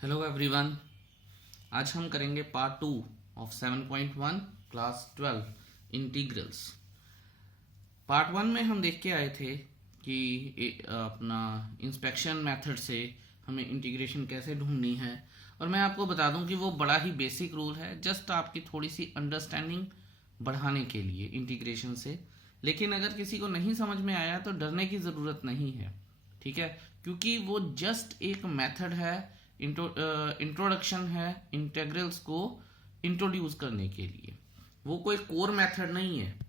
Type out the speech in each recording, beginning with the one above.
Hello everyone. आज हम करेंगे part 2 of 7.1 class 12 integrals. Part 1 में हम देख के आए थे कि अपना इंस्पेक्शन मेथड से हमें इंटीग्रेशन कैसे ढूंढनी है, और मैं आपको बता दूं कि वो बड़ा ही बेसिक रूल है, जस्ट आपकी थोड़ी सी अंडरस्टैंडिंग बढ़ाने के लिए इंटीग्रेशन से। लेकिन अगर किसी को नहीं समझ में आया तो डरने की ज़रूरत नहीं है, ठीक है, क्योंकि वो जस्ट एक मेथड है, इंट्रोडक्शन है इंटीग्रल्स को इंट्रोड्यूस करने के लिए। वो कोई कोर मेथड नहीं है।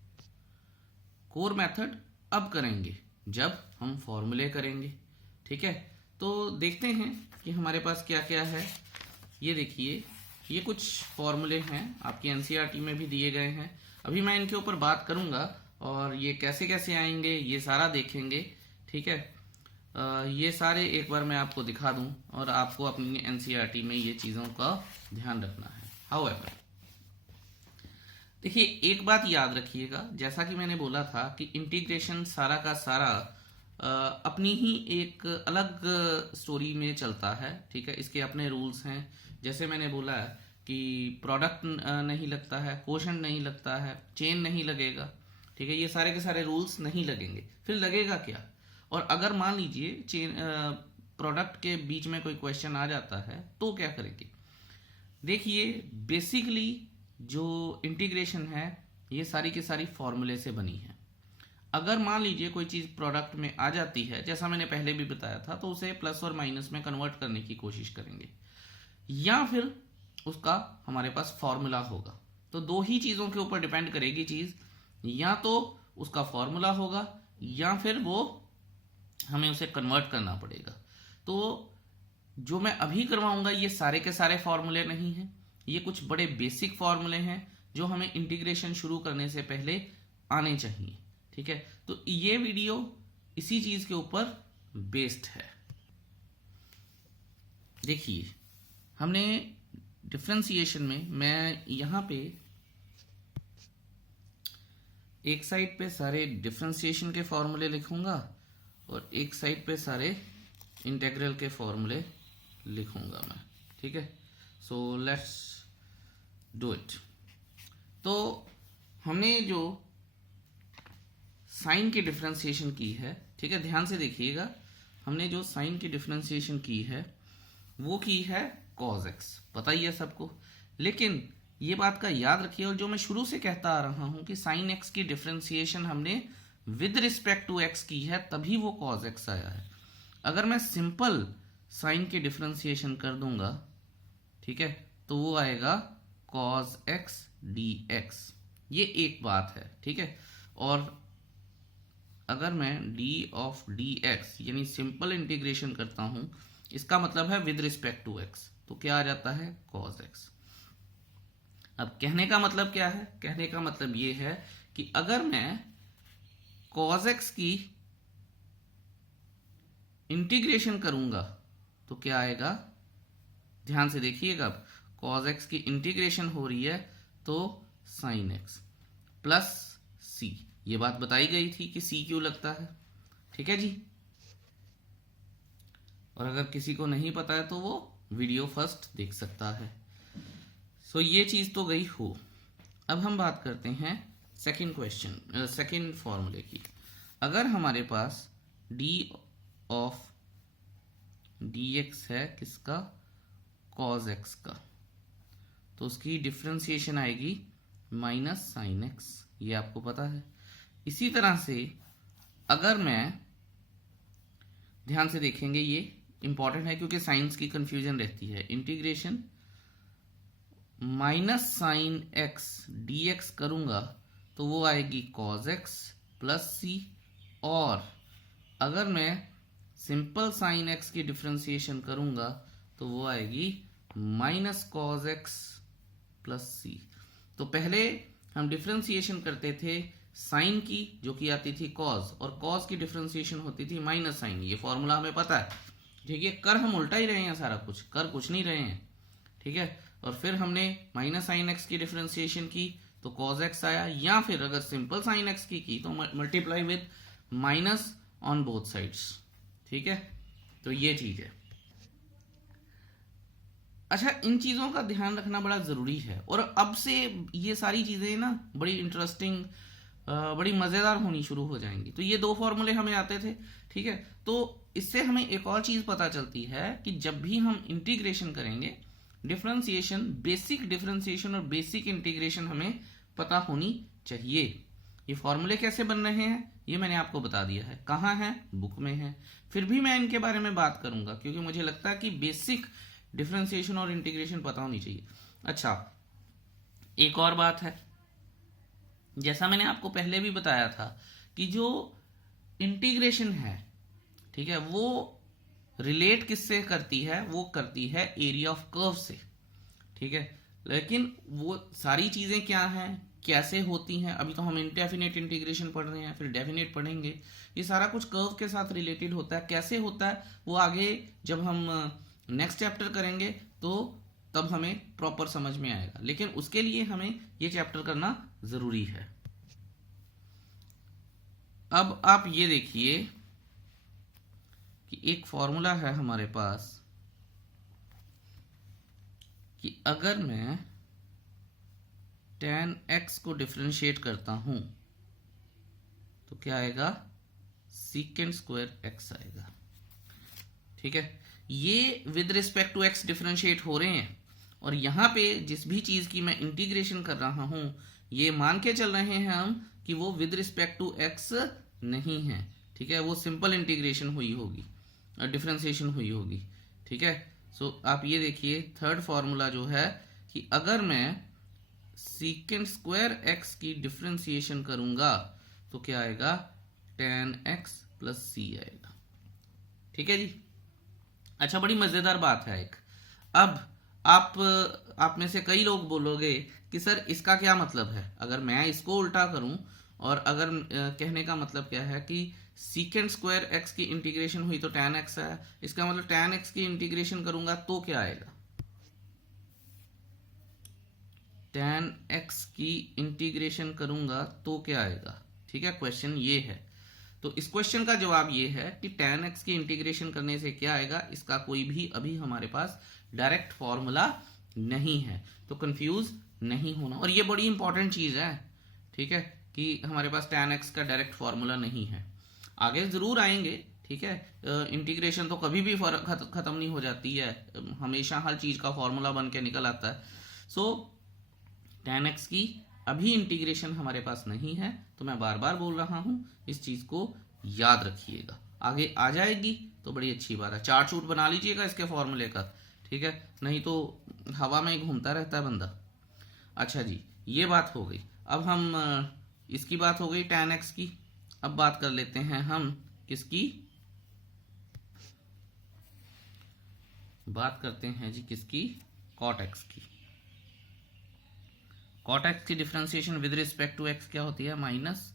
कोर मेथड अब करेंगे जब हम फॉर्मूले करेंगे, ठीक है। तो देखते हैं कि हमारे पास क्या क्या है। ये देखिए, ये कुछ फॉर्मूले हैं, आपकी एनसीईआरटी में भी दिए गए हैं। अभी मैं इनके ऊपर बात करूंगा और ये कैसे कैसे आएंगे ये सारा देखेंगे, ठीक है। ये सारे एक बार मैं आपको दिखा दूं और आपको अपनी एनसीईआरटी में ये चीज़ों का ध्यान रखना है। हाउएवर, देखिए एक बात याद रखिएगा, जैसा कि मैंने बोला था कि इंटीग्रेशन सारा का सारा अपनी ही एक अलग स्टोरी में चलता है, ठीक है। इसके अपने रूल्स हैं। जैसे मैंने बोला है कि प्रोडक्ट नहीं लगता है, कोशेंट नहीं लगता है, चेन नहीं लगेगा, ठीक है। ये सारे के सारे रूल्स नहीं लगेंगे। फिर लगेगा क्या? और अगर मान लीजिए चेन प्रोडक्ट के बीच में कोई क्वेश्चन आ जाता है तो क्या करेंगे? देखिए बेसिकली जो इंटीग्रेशन है ये सारी की सारी फॉर्मूले से बनी है। अगर मान लीजिए कोई चीज़ प्रोडक्ट में आ जाती है, जैसा मैंने पहले भी बताया था, तो उसे प्लस और माइनस में कन्वर्ट करने की कोशिश करेंगे, या फिर उसका हमारे पास फॉर्मूला होगा। तो दो ही चीज़ों के ऊपर डिपेंड करेगी चीज़, या तो उसका फॉर्मूला होगा या फिर वो हमें उसे कन्वर्ट करना पड़ेगा। तो जो मैं अभी करवाऊंगा ये सारे के सारे फॉर्मूले नहीं हैं, ये कुछ बड़े बेसिक फॉर्मूले हैं जो हमें इंटीग्रेशन शुरू करने से पहले आने चाहिए, ठीक है। तो ये वीडियो इसी चीज के ऊपर बेस्ड है। देखिए हमने डिफरेंशिएशन में, मैं यहां पे एक साइड पे सारे डिफरेंशिएशन के फॉर्मूले लिखूंगा और एक साइड पे सारे इंटीग्रल के फॉर्मूले लिखूंगा मैं, ठीक है। So let's do it. तो हमने जो साइन की डिफरेंशिएशन की है, ठीक है, ध्यान से देखिएगा, हमने जो साइन की डिफरेंशिएशन की है वो की है cos x, पता ही है सबको। लेकिन ये बात का याद रखिए, और जो मैं शुरू से कहता आ रहा हूं कि साइन x की डिफरेंशिएशन हमने विद रिस्पेक्ट टू x की है, तभी वो cos x आया है। अगर मैं सिंपल साइन की डिफरेंशिएशन कर दूंगा, ठीक है, तो वो आएगा cos x dx। ये एक बात है, ठीक है। और अगर मैं d ऑफ dx यानी सिंपल इंटीग्रेशन करता हूं, इसका मतलब है विद रिस्पेक्ट टू x, तो क्या आ जाता है cos x। अब कहने का मतलब क्या है? कहने का मतलब ये है कि अगर मैं cos x की इंटीग्रेशन करूंगा तो क्या आएगा? ध्यान से देखिएगा, अब cos x की इंटीग्रेशन हो रही है तो sin x प्लस c। ये बात बताई गई थी कि c क्यों लगता है, ठीक है जी। और अगर किसी को नहीं पता है तो वो वीडियो फर्स्ट देख सकता है। सो ये चीज तो गई हो। अब हम बात करते हैं सेकंड क्वेश्चन, सेकंड फॉर्मूले की। अगर हमारे पास d ऑफ dx है, किसका? cos x का, तो उसकी डिफरेंशिएशन आएगी माइनस साइन x, ये आपको पता है। इसी तरह से अगर मैं, ध्यान से देखेंगे, ये इंपॉर्टेंट है क्योंकि साइंस की कंफ्यूजन रहती है, integration minus sign x dx करूंगा तो वो आएगी cos x प्लस c। और अगर मैं सिंपल साइन x की डिफरेंशिएशन करूंगा तो वो आएगी minus cos x plus c। तो पहले हम डिफरेंशिएशन करते थे साइन की, जो कि आती थी cos, और cos की डिफरेंशिएशन होती थी माइनस साइन। ये फॉर्मूला हमें पता है, ठीक है। कर हम उल्टा ही रहे हैं, सारा कुछ कर कुछ नहीं रहे हैं, ठीक है। और फिर हमने माइनस साइन एक्स की डिफरेंशिएशन की तो cos x आया, या फिर अगर सिंपल साइन एक्स की तो multiply with minus on both sides, ठीक है। तो ये चीज है। अच्छा, इन चीज़ों का ध्यान रखना बड़ा ज़रूरी है, और अब से ये सारी चीज़ें ना बड़ी इंटरेस्टिंग, बड़ी मज़ेदार होनी शुरू हो जाएंगी। तो ये दो फॉर्मूले हमें आते थे, ठीक है। तो इससे हमें एक और चीज़ पता चलती है कि जब भी हम इंटीग्रेशन करेंगे, डिफरेंशिएशन, बेसिक डिफरेंशिएशन और बेसिक इंटीग्रेशन हमें पता होनी चाहिए। ये फॉर्मूले कैसे बन रहे हैं ये मैंने आपको बता दिया है, कहाँ है, बुक में है। फिर भी मैं इनके बारे में बात करूंगा क्योंकि मुझे लगता है कि बेसिक डिफरेंशिएशन और इंटीग्रेशन पता होनी चाहिए। अच्छा, एक और बात है, जैसा मैंने आपको पहले भी बताया था कि जो इंटीग्रेशन है, ठीक है, वो रिलेट किससे करती है, वो करती है एरिया ऑफ कर्व से, ठीक है। लेकिन वो सारी चीजें क्या हैं, कैसे होती हैं, अभी तो हम इंडेफिनेट इंटीग्रेशन पढ़ रहे हैं, फिर डेफिनेट पढ़ेंगे। ये सारा कुछ कर्व के साथ रिलेटेड होता है, कैसे होता है वो आगे जब हम नेक्स्ट चैप्टर करेंगे तो तब हमें प्रॉपर समझ में आएगा, लेकिन उसके लिए हमें ये चैप्टर करना जरूरी है। अब आप ये देखिए कि एक फॉर्मूला है हमारे पास कि अगर मैं tan x को डिफरेंशिएट करता हूं तो क्या आएगा, सीकेंट स्क्वायर x आएगा, ठीक है। ये with respect to x differentiate हो रहे हैं, और यहां पे जिस भी चीज की मैं इंटीग्रेशन कर रहा हूं ये मान के चल रहे हैं हम कि वो विद रिस्पेक्ट टू x नहीं है, ठीक है, वो सिंपल इंटीग्रेशन हुई होगी, डिफरेंशिएशन हुई होगी, ठीक है। सो आप ये देखिए थर्ड फॉर्मूला जो है कि अगर मैं सीकेंट स्क्वायर x की डिफरेंशिएशन करूंगा तो क्या आएगा, tan x प्लस c आएगा, ठीक है जी। अच्छा, बड़ी मजेदार बात है एक। अब आप में से कई लोग बोलोगे कि सर इसका क्या मतलब है, अगर मैं इसको उल्टा करूं और अगर कहने का मतलब क्या है कि सीकेंट स्क्वायर x की इंटीग्रेशन हुई तो tan x है, इसका मतलब tan x की इंटीग्रेशन करूंगा तो क्या आएगा, tan x की इंटीग्रेशन करूंगा तो क्या आएगा, ठीक है, क्वेश्चन ये है। तो इस क्वेश्चन का जवाब ये है कि tan x की इंटीग्रेशन करने से क्या आएगा, इसका कोई भी अभी हमारे पास डायरेक्ट फॉर्मूला नहीं है, तो कंफ्यूज नहीं होना। और ये बड़ी इंपॉर्टेंट चीज है, ठीक है, कि हमारे पास tan x का डायरेक्ट फॉर्मूला नहीं है, आगे जरूर आएंगे, ठीक है। इंटीग्रेशन तो कभी भी खत्म नहीं हो जाती है, हमेशा हर चीज का फॉर्मूला बन के निकल आता है। सो tan x की अभी इंटीग्रेशन हमारे पास नहीं है, तो मैं बार बार बोल रहा हूं, इस चीज को याद रखिएगा, आगे आ जाएगी तो बड़ी अच्छी बात है। चार्ट शूट बना लीजिएगा इसके फॉर्मूले का, ठीक है, नहीं तो हवा में घूमता रहता है बंदा। अच्छा जी, ये बात हो गई। अब हम इसकी बात हो गई tan x की, अब बात कर लेते हैं हम किसकी, बात करते हैं जी किसकी, cot x की। cot x की differentiation with respect to x क्या होती है, माइनस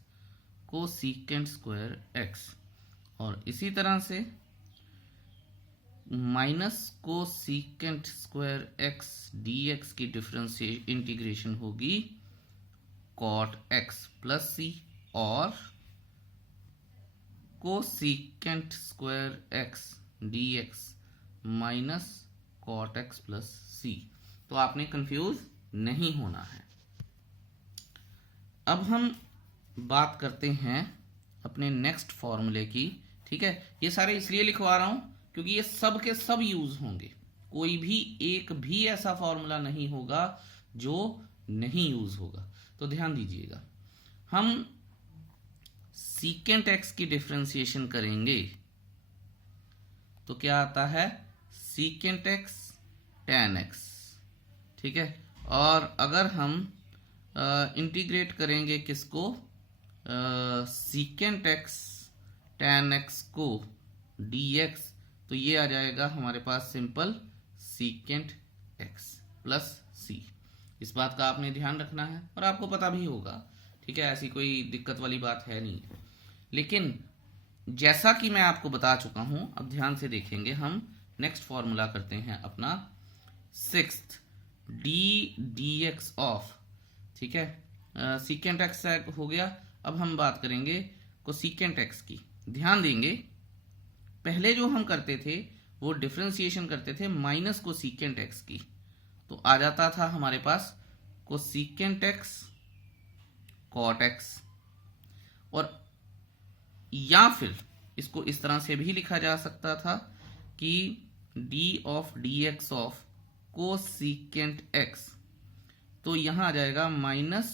कोसीकेंट स्क्वायर x, और इसी तरह से minus cosecant square x dx की डिफरेंशिएशन इंटीग्रेशन होगी cot x प्लस c, और cosecant square x dx minus cot x plus c। तो आपने कंफ्यूज नहीं होना है। अब हम बात करते हैं अपने नेक्स्ट फॉर्मूले की, ठीक है। ये सारे इसलिए लिखवा रहा हूं क्योंकि ये सब के सब यूज होंगे, कोई भी एक भी ऐसा फॉर्मूला नहीं होगा जो नहीं यूज होगा, तो ध्यान दीजिएगा। हम सीकेंट x की डिफरेंशिएशन करेंगे तो क्या आता है, सीकेंट x tan x, ठीक है। और अगर हम इंटीग्रेट करेंगे किसको, सीकेंट x tan x को dx, तो ये आ जाएगा हमारे पास simple secant x plus c। इस बात का आपने ध्यान रखना है और आपको पता भी होगा, ठीक है, ऐसी कोई दिक्कत वाली बात है नहीं। लेकिन जैसा कि मैं आपको बता चुका हूं, अब ध्यान से देखेंगे, हम नेक्स्ट फॉर्मूला करते हैं अपना सिक्स्थ, dx ऑफ, ठीक है, सीकेंट x हो गया। अब हम बात करेंगे कोसीकेंट x की। ध्यान देंगे, पहले जो हम करते थे वो डिफरेंशिएशन करते थे माइनस कोसेकेंट एक्स की, तो आ जाता था हमारे पास कोसेकेंट एक्स कॉट एक्स। और या फिर इसको इस तरह से भी लिखा जा सकता था कि d of D X of cosecant X, तो यहां आ जाएगा minus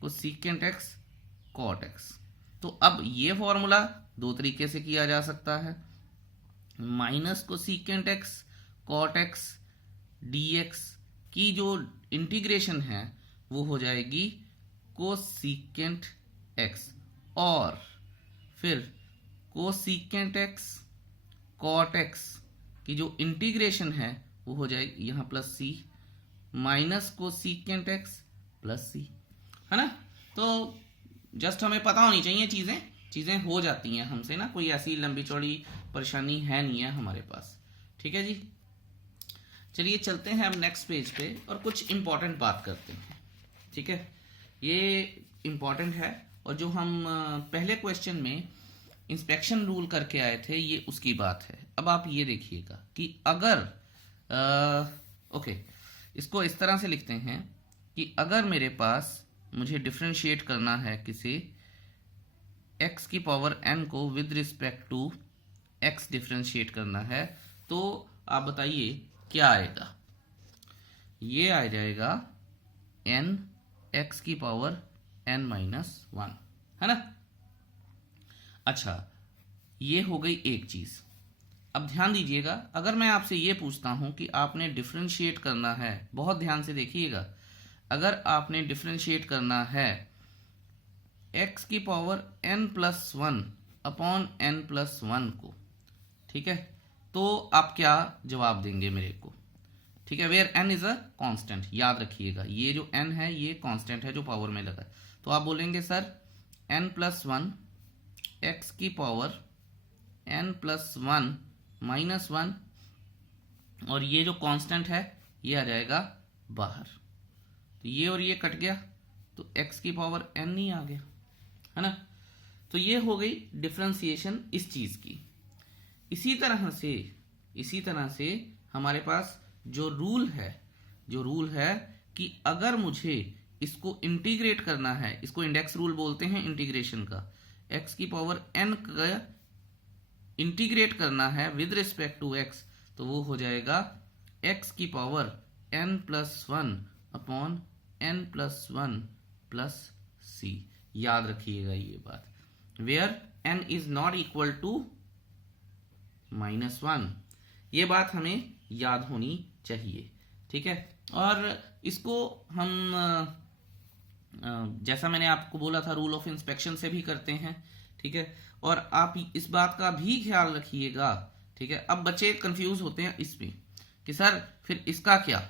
cosecant X cot X. तो अब ये फॉर्मूला दो तरीके से किया जा सकता है, minus cosecant X cot X dx की जो इंटीग्रेशन है वो हो जाएगी कोसेकेंट एक्स, और फिर कोसेकेंट एक्स कॉट एक्स की जो इंटीग्रेशन है वो हो जाएगी यहाँ प्लस सी माइनस कोसेकेंट एक्स प्लस सी, है ना। तो जस्ट हमें पता होनी चाहिए चीज़ें हो जाती हैं हमसे ना, कोई ऐसी लंबी चौड़ी परेशानी है नहीं है हमारे पास। ठीक है जी, चलिए चलते हैं अब नेक्स्ट पेज पे और कुछ इंपॉर्टेंट बात करते हैं। ठीक है, ये इंपॉर्टेंट है, और जो हम पहले क्वेश्चन में इंस्पेक्शन रूल करके आए थे ये उसकी बात है। अब आप ये देखिएगा कि अगर ओके, इसको इस तरह से लिखते हैं कि अगर मेरे पास मुझे डिफरेंशिएट करना है किसी x की पावर n को with respect to x differentiate करना है, तो आप बताइए क्या आएगा। ये आ जाएगा n x की पावर n माइनस 1, है ना। अच्छा, ये हो गई एक चीज। अब ध्यान दीजिएगा, अगर मैं आपसे ये पूछता हूं कि आपने डिफरेंशिएट करना है, बहुत ध्यान से देखिएगा, अगर आपने डिफरेंशिएट करना है x की power n plus 1 upon n plus 1 को, ठीक है, तो आप क्या जवाब देंगे मेरे को। ठीक है, where n is a constant, याद रखिएगा ये जो n है ये कांस्टेंट है जो पावर में लगा है, तो आप बोलेंगे सर n प्लस 1 x की पावर n प्लस 1 माइनस 1, और ये जो कांस्टेंट है ये आ जाएगा बाहर, तो ये और ये कट गया, तो x की पावर n नहीं आ गया, है ना। तो ये हो गई डिफरेंशिएशन इस चीज की। इसी तरह से हमारे पास जो रूल है कि अगर मुझे इसको इंटीग्रेट करना है, इसको इंडेक्स रूल बोलते हैं इंटीग्रेशन का, x की पावर n का इंटीग्रेट करना है विद रिस्पेक्ट टू x, तो वो हो जाएगा x की power n plus 1 upon n plus 1 plus c। याद रखिएगा ये बात, where n is not equal to -1, ये बात हमें याद होनी चाहिए। ठीक है, और इसको हम जैसा मैंने आपको बोला था रूल ऑफ इंस्पेक्शन से भी करते हैं। ठीक है, और आप इस बात का भी ख्याल रखिएगा। ठीक है, अब बच्चे कंफ्यूज होते हैं इसमें कि सर फिर इसका क्या।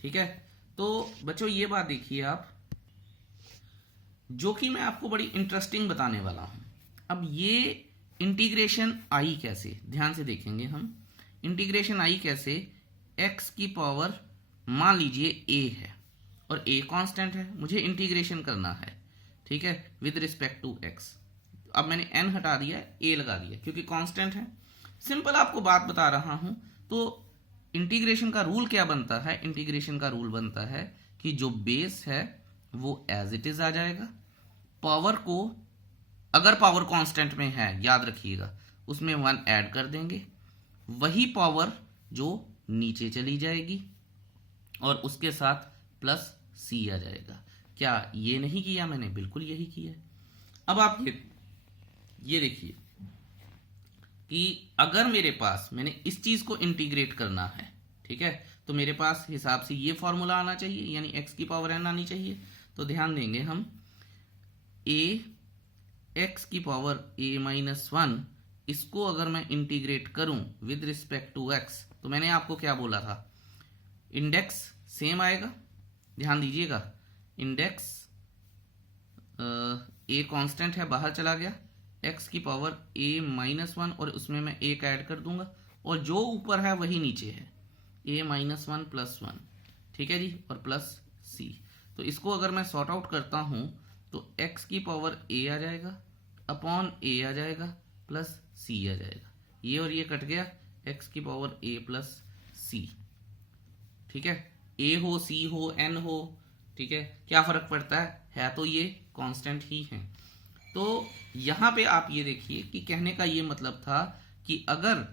ठीक है, तो बच्चों ये बात देखिए आप, जो कि मैं आपको बड़ी इंटरेस्टिंग बताने वाला हूं। अब ये इंटीग्रेशन आई कैसे, ध्यान से देखेंगे हम। इंटीग्रेशन आई कैसे, x की पावर मान लीजिए a है और a कांस्टेंट है, मुझे इंटीग्रेशन करना है। ठीक है, विद रिस्पेक्ट टू x। अब मैंने n हटा दिया, a लगा दिया क्योंकि कांस्टेंट है। सिंपल आपको बात बता रहा हूं। तो इंटीग्रेशन का रूल क्या बनता है, इंटीग्रेशन का रूल बनता है कि जो बेस है वो एज इट इज आ जाएगा, पावर को अगर पावर कांस्टेंट में है याद रखिएगा उसमें 1 ऐड कर देंगे, वही पावर जो नीचे चली जाएगी और उसके साथ प्लस c आ जाएगा। क्या ये नहीं किया मैंने, बिल्कुल यही किया। अब आप ये देखिए कि अगर मेरे पास मैंने इस चीज को इंटीग्रेट करना है, ठीक है, तो मेरे पास हिसाब से ये फॉर्मूला आना चाहिए, यानी x की पावर n आनी चाहिए। तो ध्यान देंगे हम, a x की पावर a माइनस 1, इसको अगर मैं इंटीग्रेट करूं विद रिस्पेक्ट टू x, तो मैंने आपको क्या बोला था, इंडेक्स सेम आएगा। ध्यान दीजिएगा, इंडेक्स a कांस्टेंट है, बाहर चला गया, x की पावर a माइनस 1 और उसमें मैं एक ऐड कर दूंगा, और जो ऊपर है वही नीचे है, a माइनस 1 प्लस 1। ठीक है जी, और प्लस c। तो इसको अगर मैं सॉर्ट आउट करता हूं तो x की पावर a आ जाएगा अपॉन a आ जाएगा प्लस c आ जाएगा, ये और ये कट गया, एक्स की पावर ए प्लस सी। ठीक है, ए हो, सी हो, एन हो, ठीक है, क्या फर्क पड़ता है तो ये कांस्टेंट ही है। तो यहां पे आप ये देखिए कि कहने का ये मतलब था कि अगर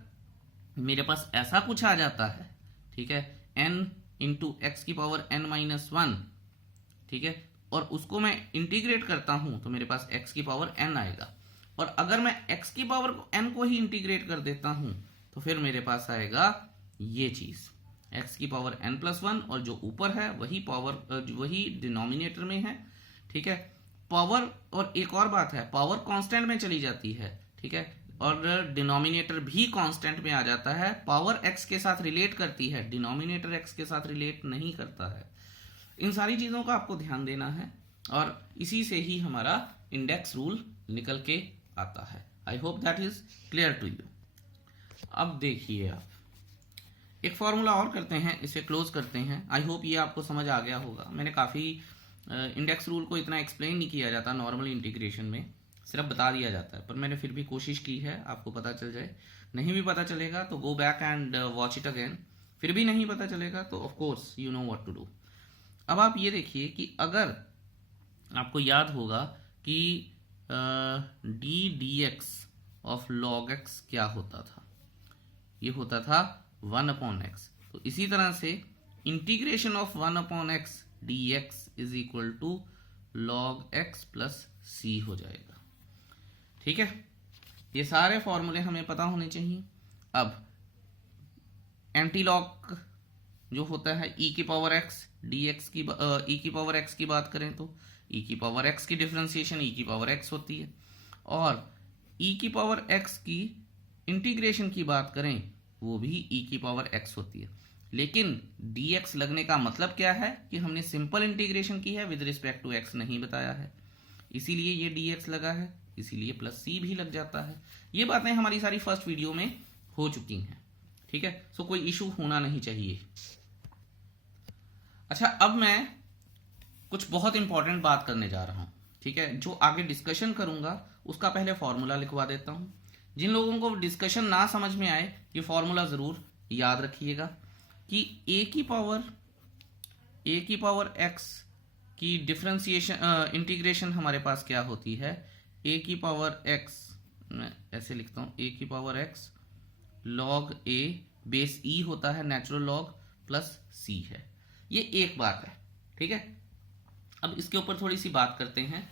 मेरे पास ऐसा कुछ आ जाता है, ठीक है, n इंटू एक्स की पावर n माइनस वन, ठीक है, और उसको मैं इंटीग्रेट करता हूं तो मेरे पास x की पावर n आएगा। और अगर मैं x की पावर n को ही इंटीग्रेट कर देता हूं तो फिर मेरे पास आएगा ये चीज x की पावर n प्लस वन, और जो ऊपर है वही पावर वही डिनोमिनेटर में है। ठीक है, पावर, और एक और बात है, पावर कांस्टेंट में चली जाती है, ठीक है, और डिनोमिनेटर भी कांस्टेंट में आ जाता है। पावर x के साथ रिलेट करती है, डिनोमिनेटर x के साथ रिलेट नहीं करता है। इन सारी चीजों का आपको ध्यान देना है और इसी से ही हमारा इंडेक्स रूल निकल के आता है। I hope that is clear to you. अब देखिए आप एक फॉर्मूला और करते हैं, इसे क्लोज करते हैं। आई होप ये आपको समझ आ गया होगा। मैंने काफ़ी इंडेक्स रूल को इतना एक्सप्लेन नहीं किया जाता नॉर्मल इंटीग्रेशन में, सिर्फ बता दिया जाता है, पर मैंने फिर भी कोशिश की है आपको पता चल जाए। नहीं भी पता चलेगा तो go back and watch it again. फिर भी नहीं पता चलेगा तो of course you know what to do. अब आप ये देखिए कि अगर आपको याद होगा कि D X of log x क्या होता था, ये होता था 1/x। तो इसी तरह से integration of 1/x dx is equal to log x plus C हो जाएगा। ठीक है, ये सारे फॉर्मूले हमें पता होने चाहिए। अब एंटी लॉग जो होता है e की पावर x dx की e की पावर x की बात करें तो e की पावर x की डिफरेंशिएशन e की पावर x होती है, और e की पावर x की इंटीग्रेशन की बात करें वो भी e की पावर x होती है। लेकिन dx लगने का मतलब क्या है कि हमने सिंपल इंटीग्रेशन की है, विद रिस्पेक्ट टू x नहीं बताया है, इसीलिए ये dx लगा है, इसीलिए प्लस c भी लग जाता है। ये बातें हमारी सारी फर्स्ट वीडियो में हो चुकी हैं। ठीक है, सो कोई इशू होना नहीं चाहिए। अच्छा, अब मैं कुछ बहुत इंपॉर्टेंट बात करने जा रहा हूं, ठीक है, जो आगे डिस्कशन करूंगा उसका पहले फॉर्मूला लिखवा देता हूं। जिन लोगों को डिस्कशन ना समझ में आए ये फॉर्मूला जरूर याद रखिएगा कि a की पावर x की डिफरेंशिएशन इंटीग्रेशन हमारे पास क्या होती है, a की पावर x, मैं ऐसे लिखता हूं, a की power x log a base e होता है, नेचुरल लॉग प्लस c है। ये एक बात है। ठीक है, अब इसके ऊपर थोड़ी सी बात करते हैं।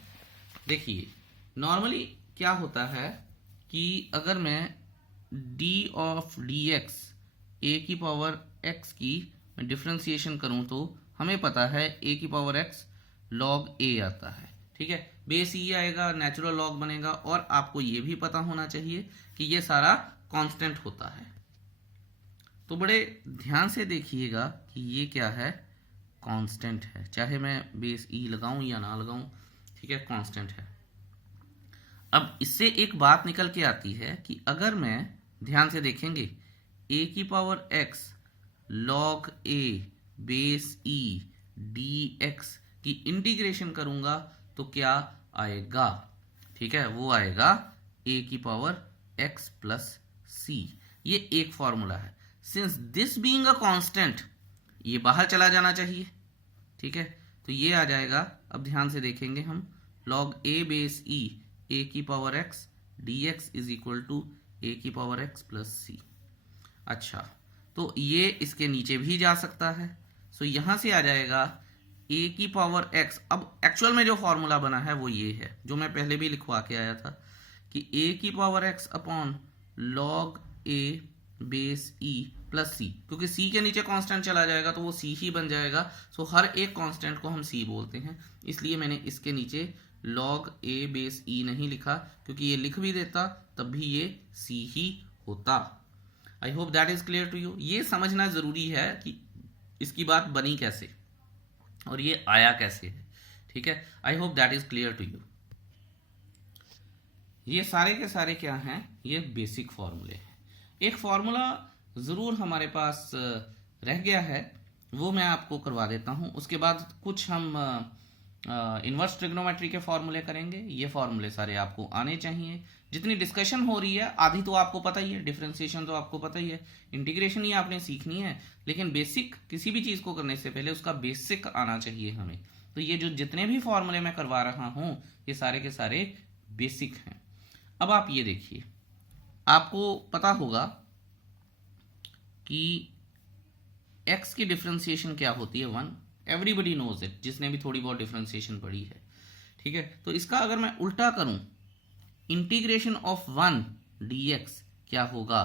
देखिए नॉर्मली क्या होता है कि अगर मैं d ऑफ dx a की पावर x की डिफरेंशिएशन करूं तो हमें पता है a की पावर x log a आता है। ठीक है, बेस e आएगा, नेचुरल लॉग बनेगा, और आपको ये भी पता होना चाहिए कि ये सारा कांस्टेंट होता है। तो बड़े ध्यान से देखिएगा कि ये क्या है, कांस्टेंट है, चाहे मैं बेस e लगाऊं या ना लगाऊं, ठीक है, कांस्टेंट है। अब इससे एक बात निकल के आती है कि अगर मैं ध्यान से देखेंगे a की power x log a base e dx की इंटीग्रेशन करूंगा तो क्या आएगा, ठीक है, वो आएगा a की पावर x प्लस c। ये एक फॉर्मूला है। Since this being a constant ये बाहर चला जाना चाहिए। ठीक है, तो ये आ जाएगा। अब ध्यान से देखेंगे हम, log a base e a की power x dx is equal to a की पावर x प्लस c। अच्छा, तो ये इसके नीचे भी जा सकता है, सो यहां से आ जाएगा a की पावर x। अब एक्चुअल में जो फॉर्मूला बना है वो ये है जो मैं पहले भी लिखवा के आया था कि a की power x upon log a base e plus c, क्योंकि c के नीचे कांस्टेंट चला जाएगा तो वो c ही बन जाएगा। सो हर एक कांस्टेंट को हम c बोलते हैं, इसलिए मैंने इसके नीचे log a बेस e नहीं लिखा, क्योंकि ये लिख भी देता तब भी ये c ही होता। I hope that is clear to you. ये समझना जरूरी है कि इसकी बात बनी कैसे और ये आया कैसे है। ठीक है, I hope that is clear to you. ये सारे के सारे क्या हैं, ये बेसिक फॉर्मूले हैं। एक फॉर्मूला जरूर हमारे पास रह गया है, वो मैं आपको करवा देता हूं। उसके बाद कुछ हम इन्वर्स ट्रिग्नोमेट्री के फॉर्मूले करेंगे, ये फॉर्मूले सारे आपको आने चाहिए। जितनी डिस्कशन हो रही है आधी तो आपको पता ही है, डिफरेंशिएशन तो आपको पता ही है, इंटीग्रेशन ही आपने सीखनी है, लेकिन बेसिक किसी भी चीज़ को करने से पहले उसका बेसिक आना चाहिए हमें। तो ये जो जितने भी फॉर्मूले मैं करवा रहा हूँ ये सारे के सारे बेसिक हैं। अब आप ये देखिए, आपको पता होगा कि x की डिफरेंशिएशन क्या होती है, 1, एवरीबडी नोज इट, जिसने भी थोड़ी बहुत डिफरेंशिएशन पढ़ी है, ठीक है। तो इसका अगर मैं उल्टा करूं, इंटीग्रेशन ऑफ 1 dx क्या होगा,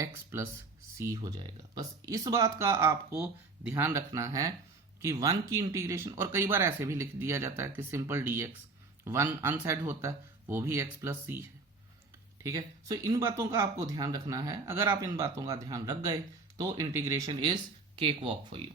x प्लस सी हो जाएगा। बस इस बात का आपको ध्यान रखना है कि 1 की इंटीग्रेशन, और कई बार ऐसे भी लिख दिया जाता है कि सिंपल dx, 1 अनसाइड होता है वो भी x प्लस सी है, ठीक है। सो इन बातों का आपको ध्यान रखना है। अगर आप इन बातों का ध्यान रख गए तो integration is cake walk for you.